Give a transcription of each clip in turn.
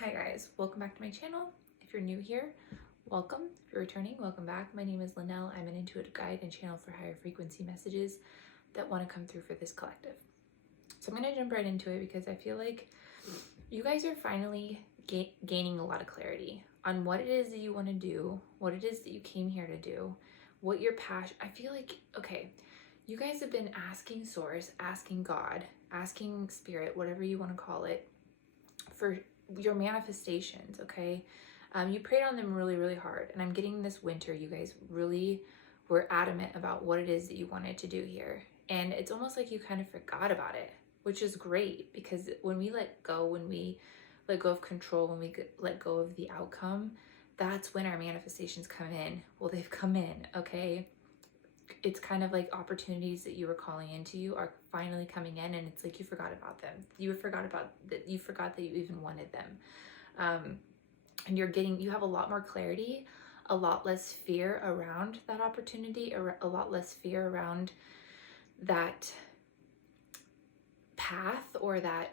Hi guys, welcome back to my channel. If you're new here, welcome. If you're returning, welcome back. My name is Lanell. I'm an intuitive guide and channel for higher frequency messages that want to come through for this collective. So I'm going to jump right into it because I feel like you guys are finally gaining a lot of clarity on what it is that you want to do, what it is that you came here to do, what your passion. I feel like, okay, you guys have been asking Source, asking God, asking Spirit, whatever you want to call it, for your manifestations, okay? You prayed on them really, really hard. And I'm getting this winter, you guys really were adamant about what it is that you wanted to do here. And it's almost like you kind of forgot about it, which is great because when we let go of control, when we let go of the outcome, that's when our manifestations come in. Well, they've come in, okay? It's kind of like opportunities that you were calling into you are finally coming in, and it's like you forgot about them. You forgot that you even wanted them. And you have a lot more clarity, a lot less fear around that opportunity, or a lot less fear around that path, or that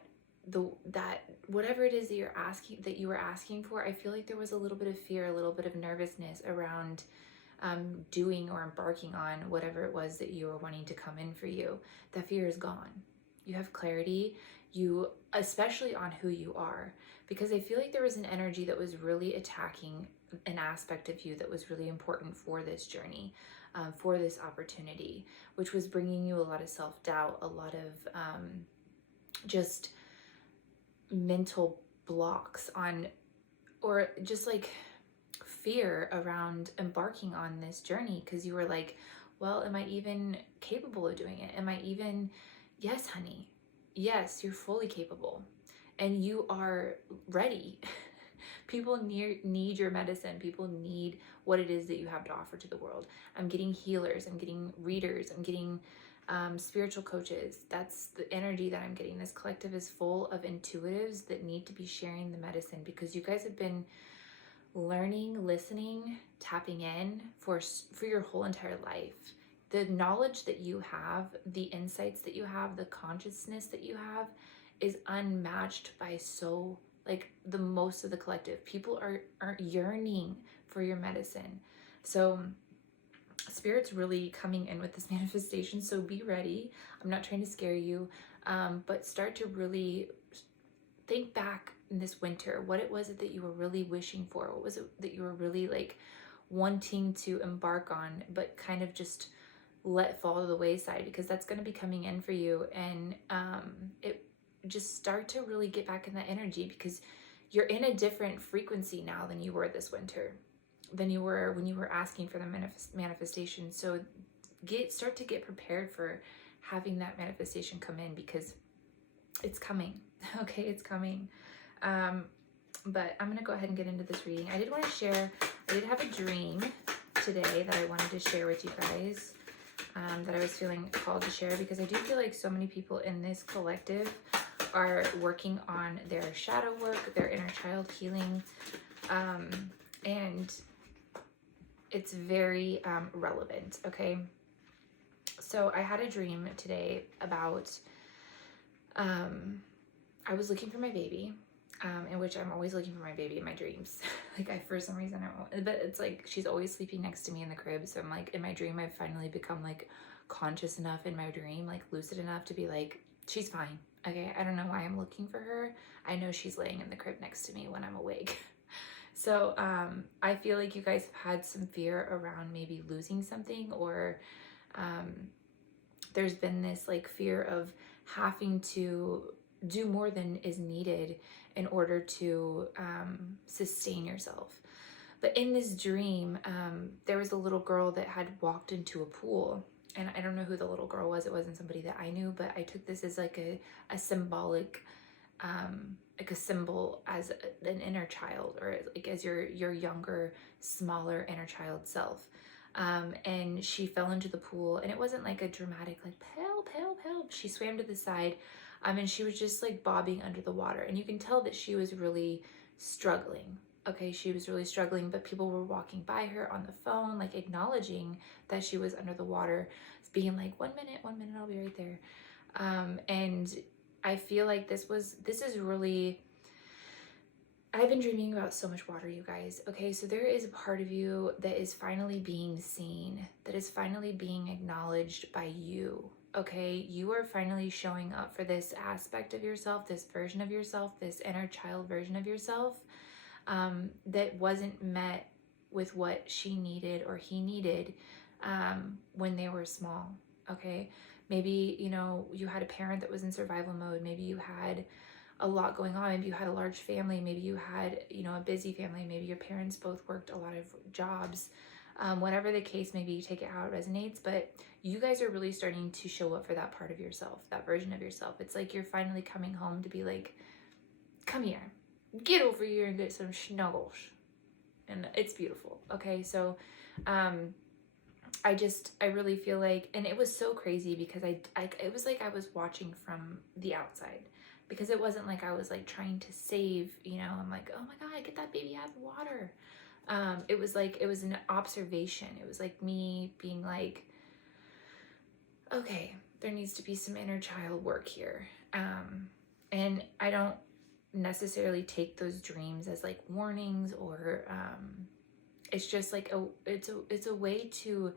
whatever it is that you were asking for. I feel like there was a little bit of fear, a little bit of nervousness around doing or embarking on whatever it was that you were wanting to come in for you. That fear is gone. You have clarity, especially on who you are, because I feel like there was an energy that was really attacking an aspect of you that was really important for this journey, for this opportunity, which was bringing you a lot of self-doubt, a lot of just mental blocks on, or just like fear around embarking on this journey, because you were like, well, am I even capable of doing it? Yes, honey, yes, you're fully capable and you are ready. People need your medicine. People need what it is that you have to offer to the world. I'm getting healers, I'm getting readers, I'm getting spiritual coaches. That's the energy that I'm getting. This collective is full of intuitives that need to be sharing the medicine, because you guys have been learning, listening, tapping in for your whole entire life. The knowledge that you have, the insights that you have, the consciousness that you have is unmatched by the most of the collective. People are yearning for your medicine. So Spirit's really coming in with this manifestation, so be ready. I'm not trying to scare you, but start to really think back in this winter, what it was that you were really wishing for, what was it that you were really like wanting to embark on, but kind of just let fall to the wayside, because that's going to be coming in for you. And it just start to really get back in that energy, because you're in a different frequency now than you were this winter, than you were when you were asking for the manifestation. So start to get prepared for having that manifestation come in, because it's coming. Okay, it's coming. But I'm gonna go ahead and get into this reading. I did want to share, I did have a dream today that I wanted to share with you guys, that I was feeling called to share, because I do feel like so many people in this collective are working on their shadow work, their inner child healing, and it's very relevant, okay? So I had a dream today about, I was looking for my baby, in which I'm always looking for my baby in my dreams. For some reason, but it's like she's always sleeping next to me in the crib. So I'm like, in my dream, I've finally become like conscious enough in my dream, like lucid enough to be like, she's fine. Okay, I don't know why I'm looking for her. I know she's laying in the crib next to me when I'm awake. So I feel like you guys have had some fear around maybe losing something, or there's been this like fear of having to do more than is needed in order to sustain yourself. But in this dream, there was a little girl that had walked into a pool, and I don't know who the little girl was. It wasn't somebody that I knew, but I took this as like a symbolic, like a symbol as an inner child, or like as your younger, smaller inner child self. And she fell into the pool, and it wasn't like a dramatic like help, help, help. She swam to the side, and she was just like bobbing under the water, and you can tell that she was really struggling. Okay, she was really struggling, but people were walking by her on the phone, like acknowledging that she was under the water, being like, 1 minute, I'll be right there. And I feel like this is really I've been dreaming about so much water, you guys. Okay, so there is a part of you that is finally being seen, that is finally being acknowledged by you. Okay, you are finally showing up for this aspect of yourself, this version of yourself, this inner child version of yourself, that wasn't met with what she needed or he needed when they were small. Okay, maybe, you know, you had a parent that was in survival mode. Maybe you had a lot going on. Maybe you had a large family. Maybe you had, you know, a busy family. Maybe your parents both worked a lot of jobs. Whatever the case may be, you take it how it resonates. But you guys are really starting to show up for that part of yourself, that version of yourself. It's like you're finally coming home to be like, come here, get over here and get some snuggles. And it's beautiful. Okay, so I really feel like, and it was so crazy because it was like I was watching from the outside, because it wasn't like I was like trying to save, you know, I'm like, oh my God, get that baby out of the water. It was like, it was an observation. It was like me being like, okay, there needs to be some inner child work here. And I don't necessarily take those dreams as like warnings, or it's just like it's a way to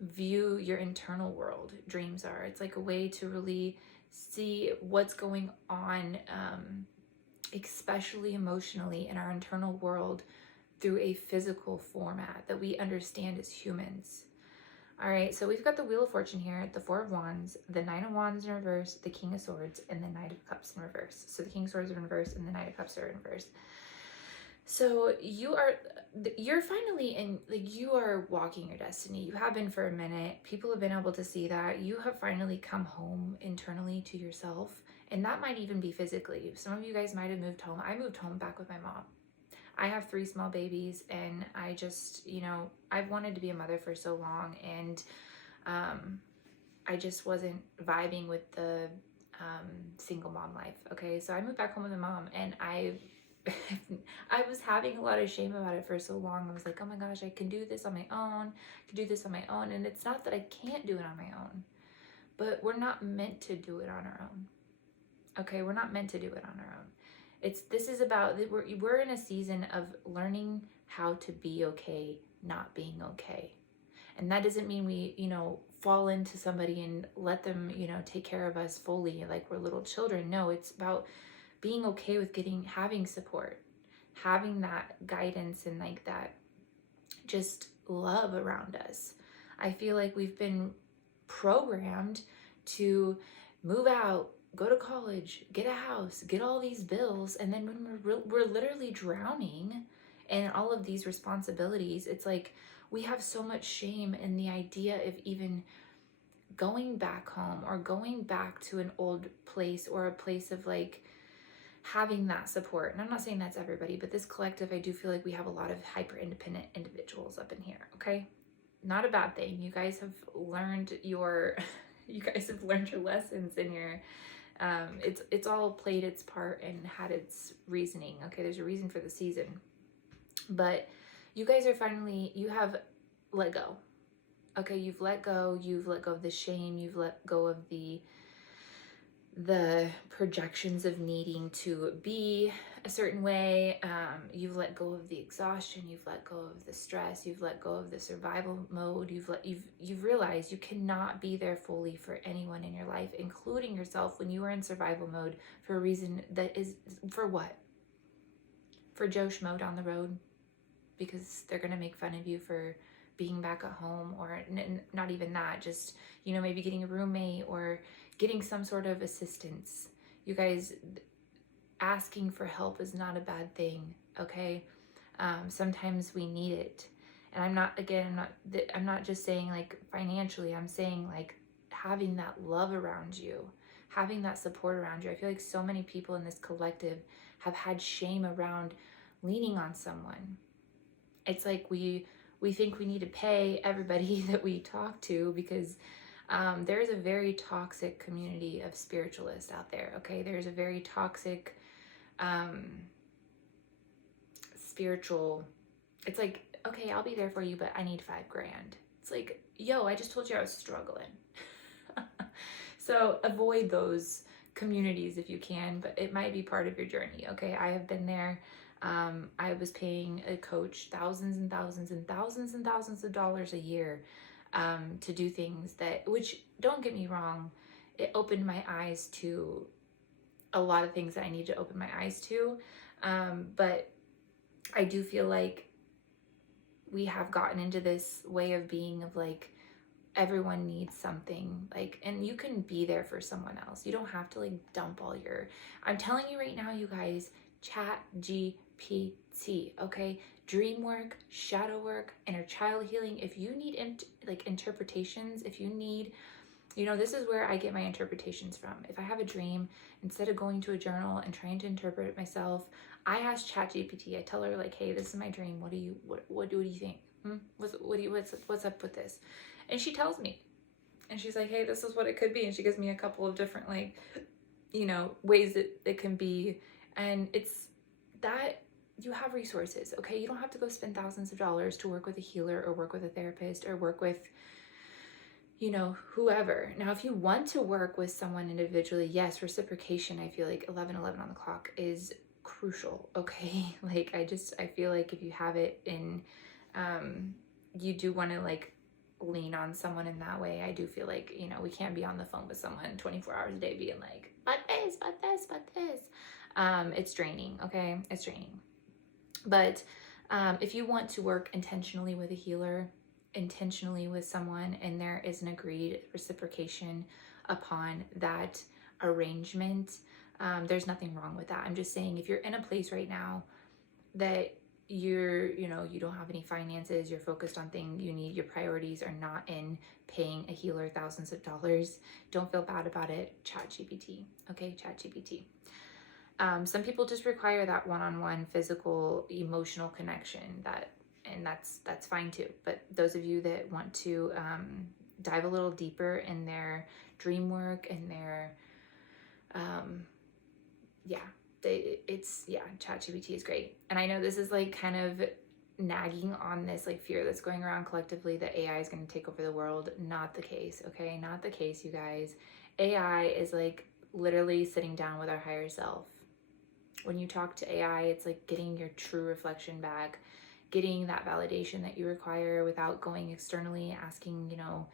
view your internal world. Dreams are, it's like a way to really see what's going on, especially emotionally, in our internal world through a physical format that we understand as humans. All right, so we've got the Wheel of Fortune here, the Four of Wands, the Nine of Wands in reverse, the King of Swords, and the Knight of Cups in reverse. So the King of Swords are in reverse and the Knight of Cups are in reverse. So you're finally in, like, you are walking your destiny. You have been for a minute. People have been able to see that. You have finally come home internally to yourself. And that might even be physically. Some of you guys might have moved home. I moved home back with my mom. I have 3 small babies, and I just, you know, I've wanted to be a mother for so long, and I just wasn't vibing with the single mom life. Okay, so I moved back home with my mom, and I was having a lot of shame about it for so long. I was like, oh my gosh, I can do this on my own. I can do this on my own. And it's not that I can't do it on my own, but we're not meant to do it on our own. Okay, we're not meant to do it on our own. This is about, we're in a season of learning how to be okay not being okay. And that doesn't mean we, you know, fall into somebody and let them, you know, take care of us fully like we're little children. No, it's about being okay with having support, having that guidance, and like that just love around us. I feel like we've been programmed to move out, go to college, get a house, get all these bills, and then when we're literally drowning in all of these responsibilities, it's like we have so much shame in the idea of even going back home or going back to an old place, or a place of like having that support. And I'm not saying that's everybody, but this collective, I do feel like we have a lot of hyper independent individuals up in here. Okay, not a bad thing. You guys have learned your lessons in your it's all played its part and had its reasoning. Okay, there's a reason for the season, but you guys are finally, you have let go. Okay, you've let go of the shame, you've let go of the projections of needing to be a certain way. You've let go of the exhaustion, you've let go of the stress, you've let go of the survival mode. You've realized you cannot be there fully for anyone in your life, including yourself, when you are in survival mode for a reason that is, for what? For Joe Schmo down the road, because they're gonna make fun of you for being back at home, or not even that, just, you know, maybe getting a roommate or getting some sort of assistance. You guys, asking for help is not a bad thing, okay? Sometimes we need it. And I'm not just saying like financially, I'm saying like having that love around you, having that support around you. I feel like so many people in this collective have had shame around leaning on someone. It's like we think we need to pay everybody that we talk to, because there's a very toxic community of spiritualists out there, okay? There's a very toxic spiritual, it's like, okay, I'll be there for you, but I need $5,000. It's like, yo, I just told you I was struggling. So avoid those communities if you can, but it might be part of your journey, okay? I have been there. I was paying a coach thousands and thousands and thousands and thousands of dollars a year to do things that, which, don't get me wrong, it opened my eyes to a lot of things that I need to open my eyes to. But I do feel like we have gotten into this way of being of like, everyone needs something, like, and you can be there for someone else. You don't have to like dump all your, I'm telling you right now, you guys, chat GPT, okay? Dream work, shadow work, inner child healing. If you need like interpretations, if you need, you know, this is where I get my interpretations from. If I have a dream, instead of going to a journal and trying to interpret it myself, I ask ChatGPT. I tell her like, "Hey, this is my dream. What do you think? What's up with this?" And she tells me, and she's like, "Hey, this is what it could be." And she gives me a couple of different like, you know, ways that it can be. And it's that you have resources, okay? You don't have to go spend thousands of dollars to work with a healer or work with a therapist or work with, you know, whoever. Now, if you want to work with someone individually, yes, reciprocation, I feel like 11:11 on the clock is crucial, okay? Like, I feel like if you have it in, you do want to like lean on someone in that way. I do feel like, you know, we can't be on the phone with someone 24 hours a day being like, but this, but this, but this. It's draining, okay? It's draining. But if you want to work intentionally with a healer, intentionally with someone, and there is an agreed reciprocation upon that arrangement, there's nothing wrong with that. I'm just saying, if you're in a place right now that you know, you don't have any finances, you're focused on things you need, your priorities are not in paying a healer thousands of dollars, don't feel bad about it. Chat GPT, okay? Chat GPT. Some people just require that one-on-one physical, emotional connection, and that's fine too. But those of you that want to dive a little deeper in their dream work and their ChatGPT is great. And I know this is like kind of nagging on this like fear that's going around collectively that AI is going to take over the world. Not the case, okay? Not the case, you guys. AI is like literally sitting down with our higher self. When you talk to AI, it's like getting your true reflection back, getting that validation that you require without going externally, asking, you know,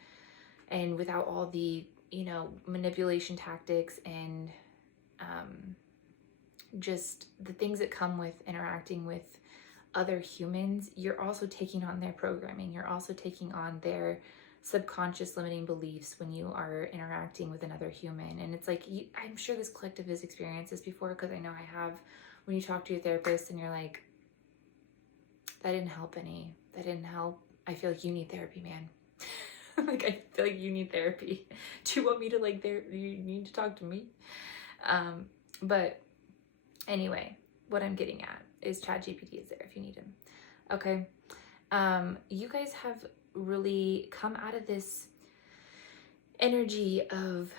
and without all the, you know, manipulation tactics and just the things that come with interacting with other humans. You're also taking on their programming. You're also taking on their subconscious limiting beliefs when you are interacting with another human. And it's like, I'm sure this collective has experienced this before, because I know I have. When you talk to your therapist and you're like, that didn't help. I feel like you need therapy, man. Like, I feel like you need therapy. Do you want me to like you need to talk to me? But anyway, what I'm getting at is ChatGPT is there if you need him. Okay. You guys have really come out of this energy of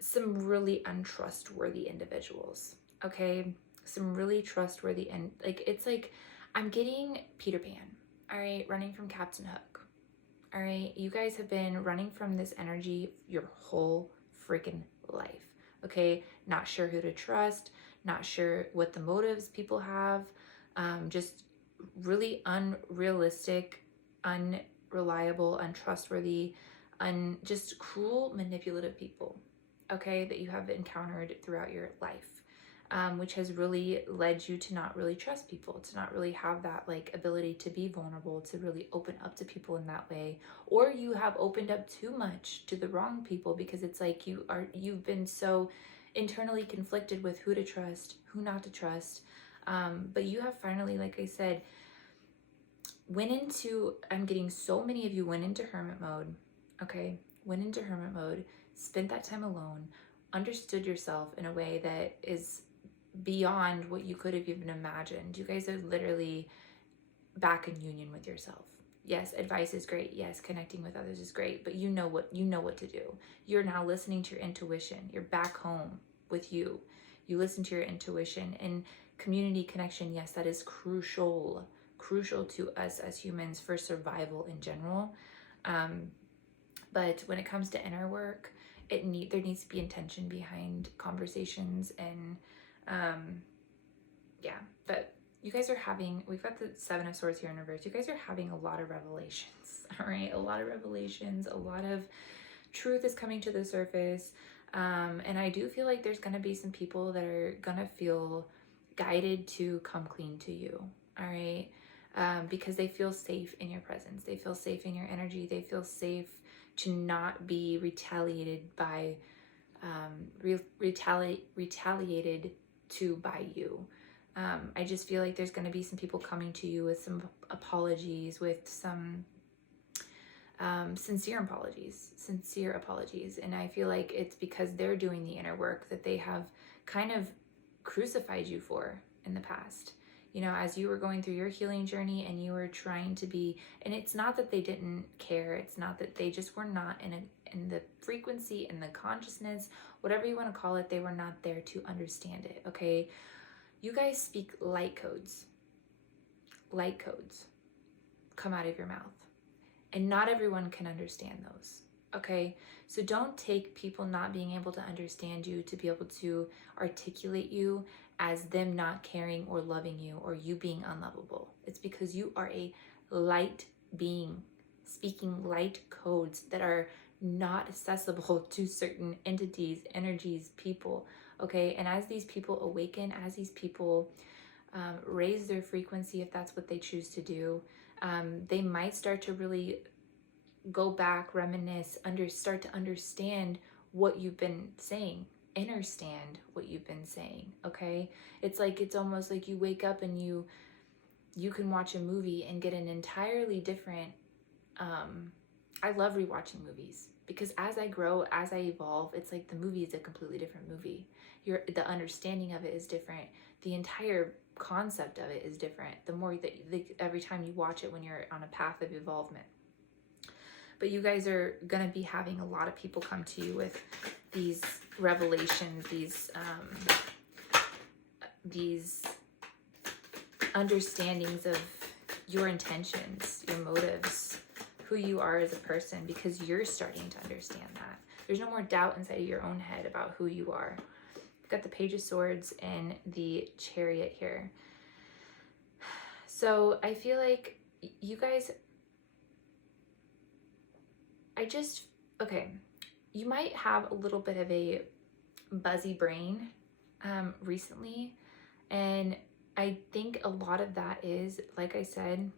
some really untrustworthy individuals. Okay. Some really trustworthy, and like, it's like, I'm getting Peter Pan. All right. Running from Captain Hook. All right. You guys have been running from this energy your whole freaking life. Okay. Not sure who to trust, not sure what the motives people have, just really unrealistic, unreliable, untrustworthy, just cruel, manipulative people, okay, that you have encountered throughout your life, which has really led you to not really trust people, to not really have that like ability to be vulnerable, to really open up to people in that way. Or you have opened up too much to the wrong people, because it's like you've been so internally conflicted with who to trust, who not to trust. But you have finally, like I said, I'm getting so many of you went into hermit mode, okay? Went into hermit mode, spent that time alone, understood yourself in a way that is beyond what you could have even imagined. You guys are literally back in union with yourself. Yes, advice is great. Yes, connecting with others is great, but you know what to do. You're now listening to your intuition. You're back home with you. You listen to your intuition, and community connection. Yes, that is crucial to us as humans for survival in general. But when it comes to inner work, there needs to be intention behind conversations, and but you guys are having, we've got the Seven of Swords here in reverse. You guys are having a lot of revelations, all right? A lot of revelations, a lot of truth is coming to the surface. And I do feel like there's going to be some people that are going to feel guided to come clean to you, all right? Because they feel safe in your presence. They feel safe in your energy. They feel safe to not be retaliated by, retaliated to by you. I just feel like there's going to be some people coming to you with some apologies, with some sincere apologies. And I feel like it's because they're doing the inner work that they have kind of crucified you for in the past. You know, as you were going through your healing journey and you were trying to be, and it's not that they didn't care, it's not that they just were not in the frequency and the consciousness, whatever you want to call it, they were not there to understand it, okay? You guys speak light codes. Light codes come out of your mouth. And not everyone can understand those, okay? So don't take people not being able to understand you to be able to articulate you as them not caring or loving you or you being unlovable. It's because you are a light being speaking light codes that are not accessible to certain entities, energies, people, okay? And as these people awaken, as these people raise their frequency, if that's what they choose to do, they might start to really go back, reminisce, start to understand what you've been saying, understand what you've been saying, okay? It's almost like you wake up and you can watch a movie and get an entirely different, I love rewatching movies because as I grow, as I evolve, it's like the movie is a completely different movie. The understanding of it is different. The entire concept of it is different. The more that every time you watch it when you're on a path of evolvement. But you guys are going to be having a lot of people come to you with these revelations, these understandings of your intentions, your motives, who you are as a person, because you're starting to understand that. There's no more doubt inside of your own head about who you are. We've got the Page of Swords and the Chariot here. So I feel like you guys, okay, you might have a little bit of a buzzy brain recently, and I think a lot of that is, like I said,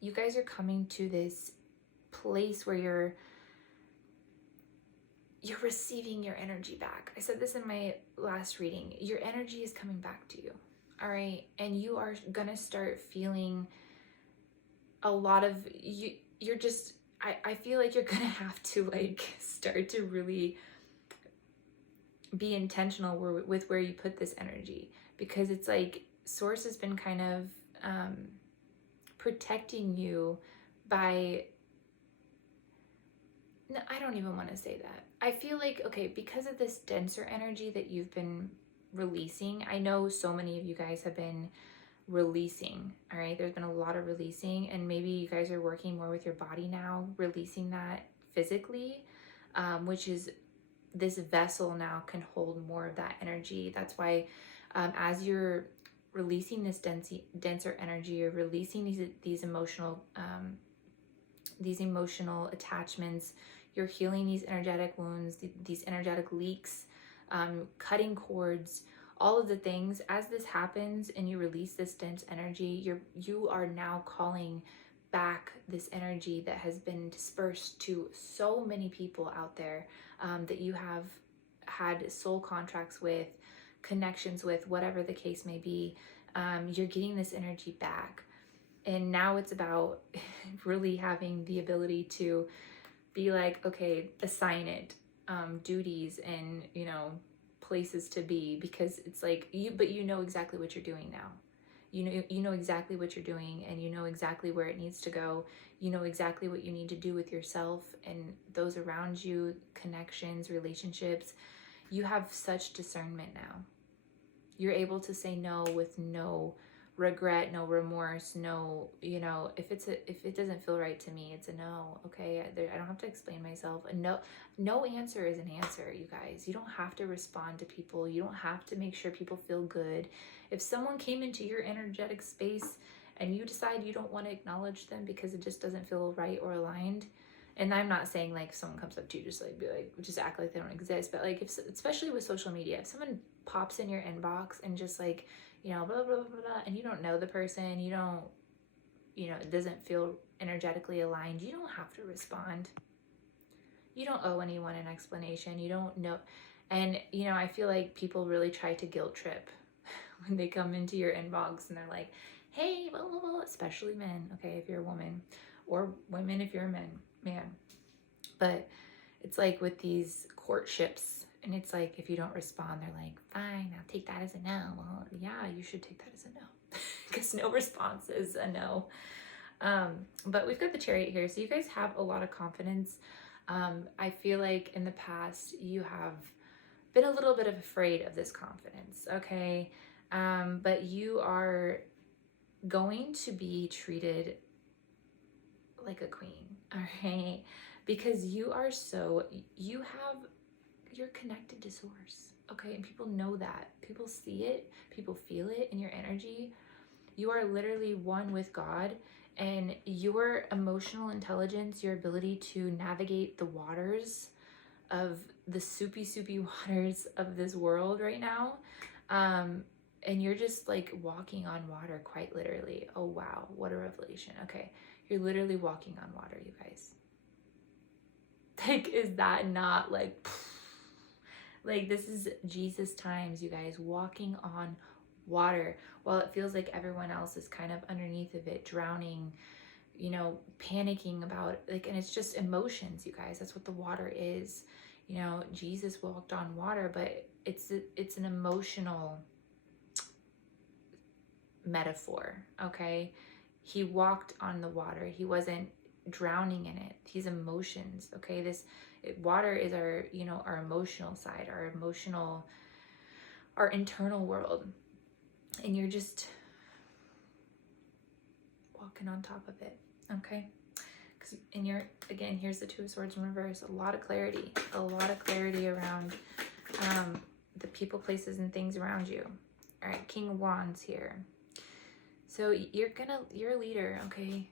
you guys are coming to this place where you're receiving your energy back. I said this in my last reading. Your energy is coming back to you, all right? And you are gonna start feeling a lot of, you're just, I feel like you're gonna have to like start to really be intentional with where you put this energy, because it's like Source has been kind of protecting you by, no, I don't even want to say that. I feel like, okay, because of this denser energy that you've been releasing, I know so many of you guys have been releasing, all right? There's been a lot of releasing, and maybe you guys are working more with your body now, releasing that physically, which is, this vessel now can hold more of that energy. That's why as you're releasing this denser energy, you're releasing these emotional attachments, you're healing these energetic wounds, these energetic leaks, cutting cords, all of the things. As this happens and you release this dense energy, you are now calling back this energy that has been dispersed to so many people out there that you have had soul contracts with, connections with, whatever the case may be. You're getting this energy back. And now it's about really having the ability to be like, okay, assign it, duties and, places to be, because it's like but you know exactly what you're doing now. You know exactly what you're doing, and you know exactly where it needs to go. You know exactly what you need to do with yourself and those around you, connections, relationships. You have such discernment now. You're able to say no with no regret, no remorse, no, if it doesn't feel right to me, it's a no, okay? I don't have to explain myself. No answer is an answer, you guys. You don't have to respond to people. You don't have to make sure people feel good If someone came into your energetic space and you decide you don't want to acknowledge them because it just doesn't feel right or aligned, and I'm not saying like if someone comes up to you, just like be like, just act like they don't exist, but like if, especially with social media, if someone pops in your inbox and just like, you know, blah, blah, blah, blah, and you don't know the person, you don't, you know, it doesn't feel energetically aligned, you don't have to respond. You don't owe anyone an explanation. You don't know. And, you know, I feel like people really try to guilt trip when they come into your inbox and they're like, hey, blah, blah, blah, especially men, okay, if you're a woman, or women if you're a man. But it's like with these courtships, and it's like if you don't respond, they're like, fine, I'll take that as a no. Well, yeah, you should take that as a no, because no response is a no. But we've got the Chariot here, so you guys have a lot of confidence. I feel like in the past you have been a little bit afraid of this confidence, okay? But you are going to be treated like a queen, all right? Because you are so, you're connected to source, okay? And people know that. People see it, people feel it in your energy. You are literally one with God, and your emotional intelligence, your ability to navigate the waters of the soupy waters of this world right now, and you're just like walking on water, quite literally. Oh wow, what a revelation. Okay, you're literally walking on water, you guys. Like, is that not like like this is Jesus times, you guys, walking on water while it feels like everyone else is kind of underneath of it, drowning, you know, panicking about like, and it's just emotions, you guys. That's what the water is. You know, Jesus walked on water, but it's an emotional metaphor, okay? He walked on the water. He wasn't drowning in it. He's emotions, okay? Water is our, you know, our emotional side, our internal world. And you're just walking on top of it, okay? And you're, again, here's the Two of Swords in reverse. A lot of clarity around the people, places, and things around you. All right, King of Wands here. So you're a leader, okay?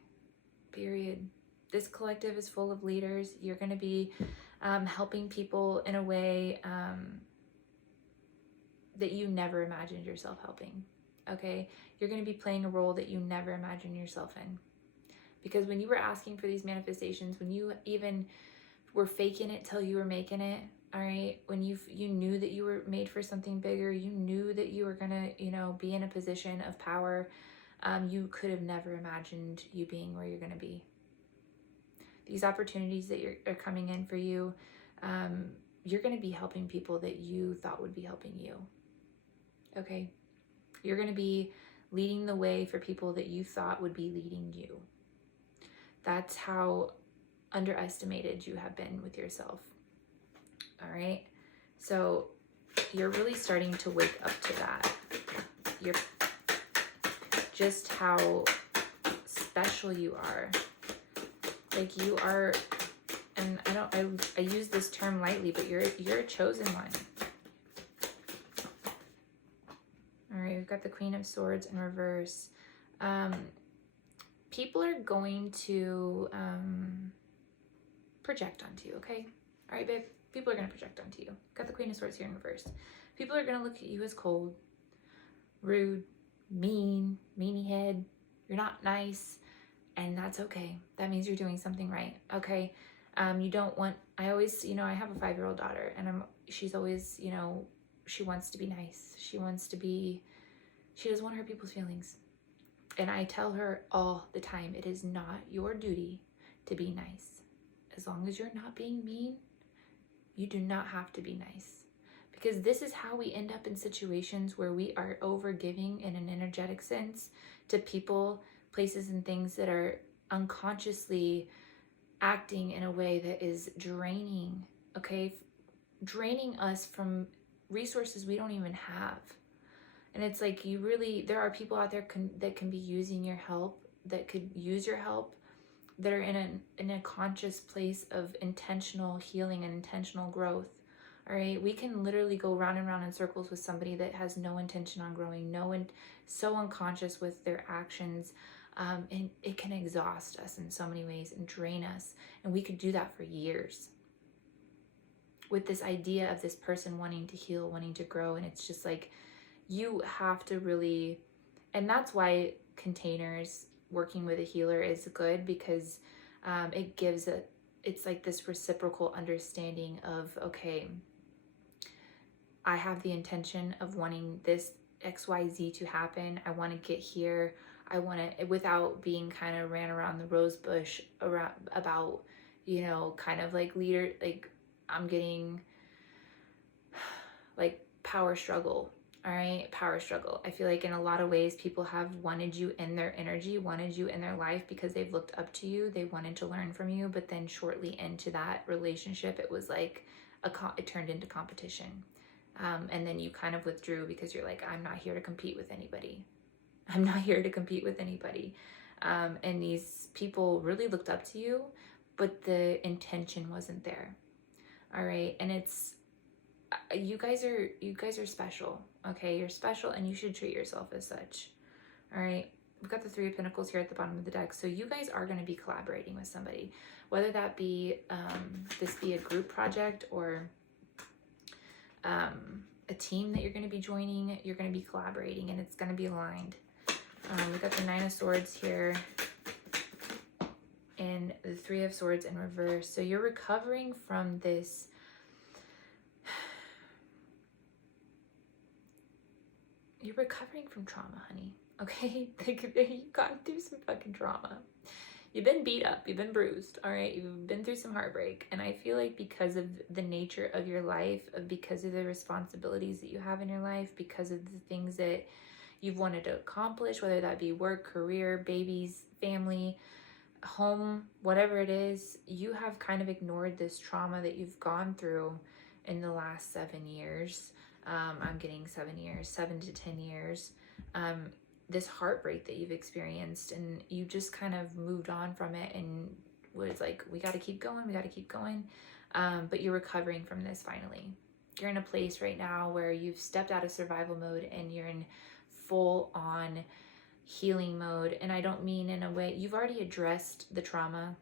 Period. This collective is full of leaders. You're gonna be helping people in a way that you never imagined yourself helping, okay? You're gonna be playing a role that you never imagined yourself in. Because when you were asking for these manifestations, when you even were faking it till you were making it, all right? When you knew that you were made for something bigger, you knew that you were gonna, you know, be in a position of power, you could have never imagined you being where you're gonna be. These opportunities that are coming in for you, you're gonna be helping people that you thought would be helping you, okay? You're gonna be leading the way for people that you thought would be leading you. That's how underestimated you have been with yourself. All right. So you're really starting to wake up to that. You're just how special you are. Like you are, and I use this term lightly, but you're a chosen one. All right, we've got the Queen of Swords in reverse. People are going to project onto you, okay? All right, babe. People are going to project onto you. Got the Queen of Swords here in reverse. People are going to look at you as cold, rude, mean, meanie head. You're not nice, and that's okay. That means you're doing something right, okay? You don't want, I always, you know, I have a 5-year-old daughter, and she's always, you know, she wants to be nice. She doesn't want to hurt people's feelings. And I tell her all the time, it is not your duty to be nice. As long as you're not being mean, you do not have to be nice. Because this is how we end up in situations where we are over-giving in an energetic sense to people, places, and things that are unconsciously acting in a way that is draining, okay? Draining us from resources we don't even have. And it's like there are people out there that can be using your help, that could use your help, that are in a conscious place of intentional healing and intentional growth, All right, we can literally go round and round in circles with somebody that has no intention on growing, so unconscious with their actions, and it can exhaust us in so many ways and drain us. And we could do that for years with this idea of this person wanting to heal, wanting to grow. And it's just like, you have to really, and that's why containers, working with a healer, is good, because it gives it's like this reciprocal understanding of, okay, I have the intention of wanting this XYZ to happen. I want to get here. I want to, without being kind of ran around the rose bush around about, kind of like leader, like I'm getting like power struggle. All right, power struggle. I feel like in a lot of ways, people have wanted you in their energy, wanted you in their life because they've looked up to you. They wanted to learn from you, but then shortly into that relationship, it was like it turned into competition. And then you kind of withdrew because you're like, I'm not here to compete with anybody. I'm not here to compete with anybody. And these people really looked up to you, but the intention wasn't there. All right, and it's, you guys are special. Okay, you're special, and you should treat yourself as such. All right, we've got the Three of Pentacles here at the bottom of the deck, so you guys are going to be collaborating with somebody, whether that be this be a group project or a team that you're going to be joining. You're going to be collaborating, and it's going to be aligned. We've got the Nine of Swords here and the Three of Swords in reverse. So you're recovering from this. You're recovering from trauma, honey. Okay? You got through some fucking trauma. You've been beat up. You've been bruised. All right? You've been through some heartbreak. And I feel like because of the nature of your life, because of the responsibilities that you have in your life, because of the things that you've wanted to accomplish, whether that be work, career, babies, family, home, whatever it is, you have kind of ignored this trauma that you've gone through in the last 7 years. I'm getting 7 years, 7 to 10 years. This heartbreak that you've experienced, and you just kind of moved on from it and was like, we got to keep going. We got to keep going. But you're recovering from this finally. You're in a place right now where you've stepped out of survival mode and you're in full on healing mode. And I don't mean in a way, you've already addressed the trauma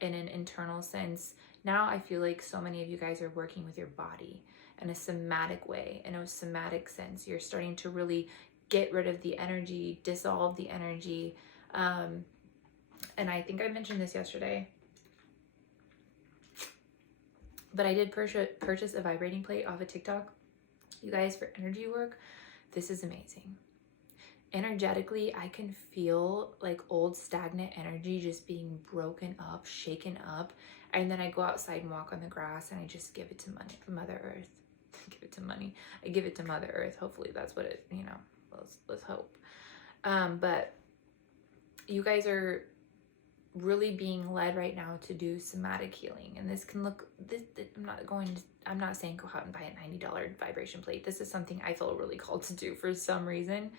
in an internal sense. Now I feel like so many of you guys are working with your body in a somatic way, in a somatic sense. You're starting to really get rid of the energy, dissolve the energy. And I think I mentioned this yesterday, but I did purchase a vibrating plate off of TikTok. You guys, for energy work, this is amazing. Energetically, I can feel like old stagnant energy just being broken up, shaken up. And then I go outside and walk on the grass and I just give it to Mother Earth. Give it to money. I give it to Mother Earth. Hopefully that's what it, let's hope. But you guys are really being led right now to do somatic healing. And this can look, I'm not saying go out and buy a $90 vibration plate. This is something I feel really called to do for some reason.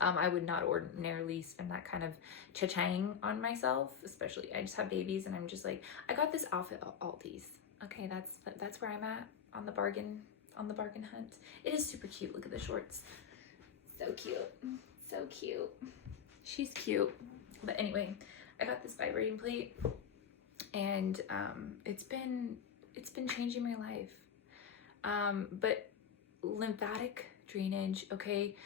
I would not ordinarily spend that kind of cha-chang on myself, especially I just have babies and I'm just like, I got this outfit at Aldi's. Okay, that's where I'm at on the bargain hunt. It is super cute. Look at the shorts. So cute. So cute. She's cute. But anyway, I got this vibrating plate and it's been changing my life. But lymphatic drainage, okay?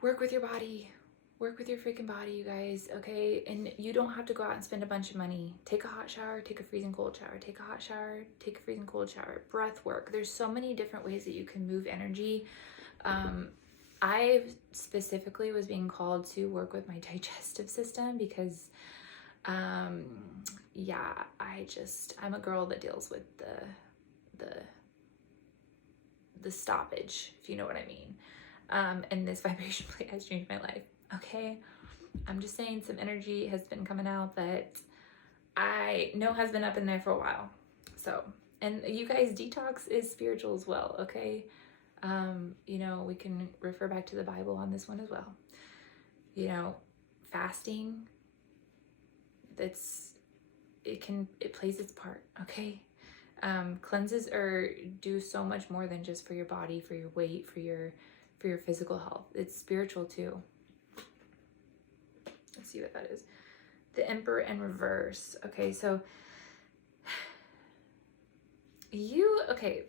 Work with your body. Work with your freaking body, you guys, okay? And you don't have to go out and spend a bunch of money. Take a hot shower, take a freezing cold shower, take a hot shower, take a freezing cold shower, breath work. There's so many different ways that you can move energy. I specifically was being called to work with my digestive system because, yeah, I'm a girl that deals with the stoppage, if you know what I mean. And this vibration plate has changed my life. Okay, I'm just saying some energy has been coming out that I know has been up in there for a while. So, and you guys, detox is spiritual as well, okay? We can refer back to the Bible on this one as well. Fasting, it plays its part, okay? Cleanses do so much more than just for your body, for your weight, for your physical health. It's spiritual too. Let's see what that is. The Emperor in reverse. Okay, so okay,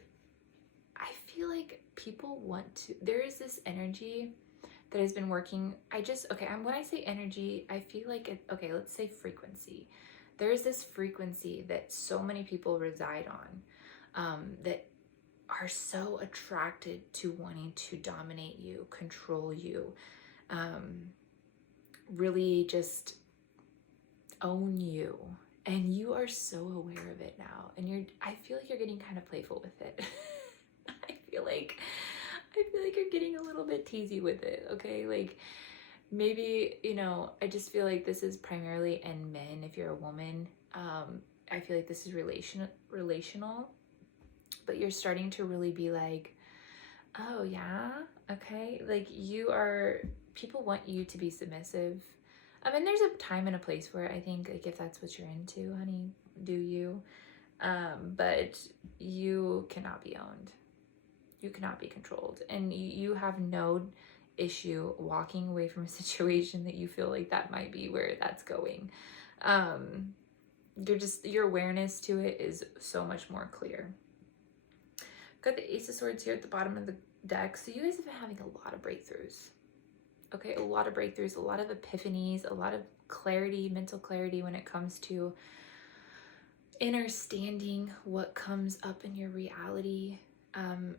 I feel like people want to, there is this energy that has been working. When I say energy, I feel like let's say frequency. There is this frequency that so many people reside on, that are so attracted to wanting to dominate you, control you, really just own you. And you are so aware of it now. And I feel like you're getting kind of playful with it. I feel like you're getting a little bit teasy with it, okay? Like, maybe, I just feel like this is primarily in men. If you're a woman, I feel like this is relational, but you're starting to really be like, oh yeah, okay. Like, people want you to be submissive. I mean, there's a time and a place where I think, like, if that's what you're into, honey, do you. But you cannot be owned. You cannot be controlled. And you have no issue walking away from a situation that you feel like that might be where that's going. Your awareness to it is so much more clear. Got the Ace of Swords here at the bottom of the deck. So you guys have been having a lot of breakthroughs. Okay, a lot of breakthroughs, a lot of epiphanies, a lot of clarity, mental clarity when it comes to understanding what comes up in your reality,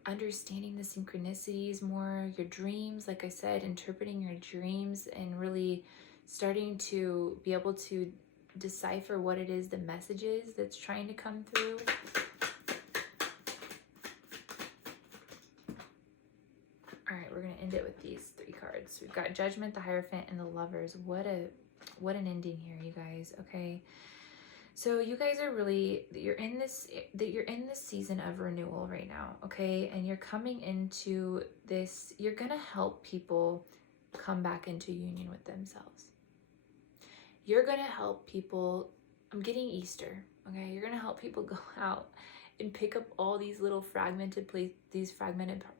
understanding the synchronicities more, your dreams, like I said, interpreting your dreams and really starting to be able to decipher what it is, the messages that's trying to come through. All right, we're going to end it with these 3 cards. We've got Judgment, the Hierophant, and the Lovers. What an ending here, you guys, okay? So you guys are really, you're in this season of renewal right now, okay? And you're coming into this, you're going to help people come back into union with themselves. You're going to help people, I'm getting Easter, okay? You're going to help people go out and pick up all these little fragmented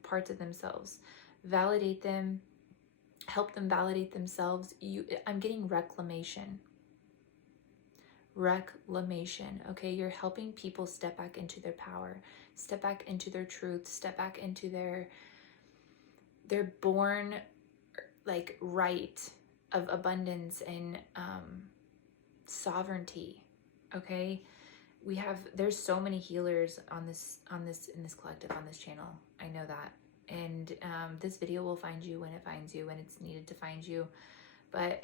parts of themselves, validate them, help them validate themselves. I'm getting reclamation, okay? You're helping people step back into their power, step back into their truth, step back into their born, like, right of abundance and sovereignty, okay? There's so many healers in this collective, on this channel. I know that. And this video will find you when it finds you, when it's needed to find you. But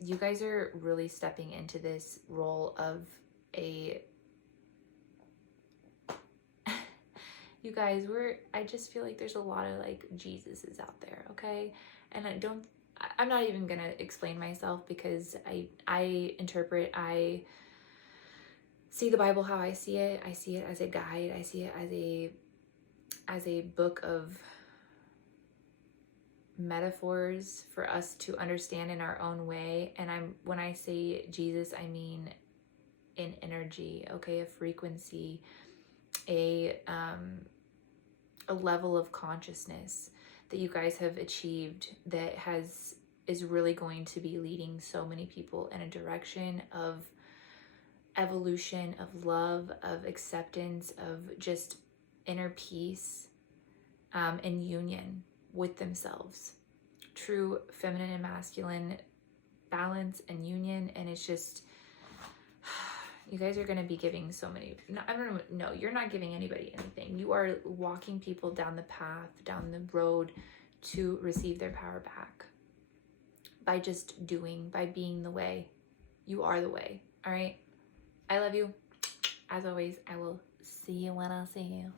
you guys are really stepping into this role of you guys, I just feel like there's a lot of, like, Jesuses out there, okay? And I'm not even gonna explain myself, because I see the Bible how I see it. I see it as a guide. I see it as a book of metaphors for us to understand in our own way. And when I say Jesus, I mean in energy, okay? A frequency, a level of consciousness that you guys have achieved that is really going to be leading so many people in a direction of evolution, of love, of acceptance, of just inner peace, and union with themselves. True feminine and masculine balance and union. And it's just, you guys are going to be giving so many, no, you're not giving anybody anything. You are walking people down the path, down the road to receive their power back by just doing, by being the way. You are the way. All right. I love you. As always, I will see you when I see you.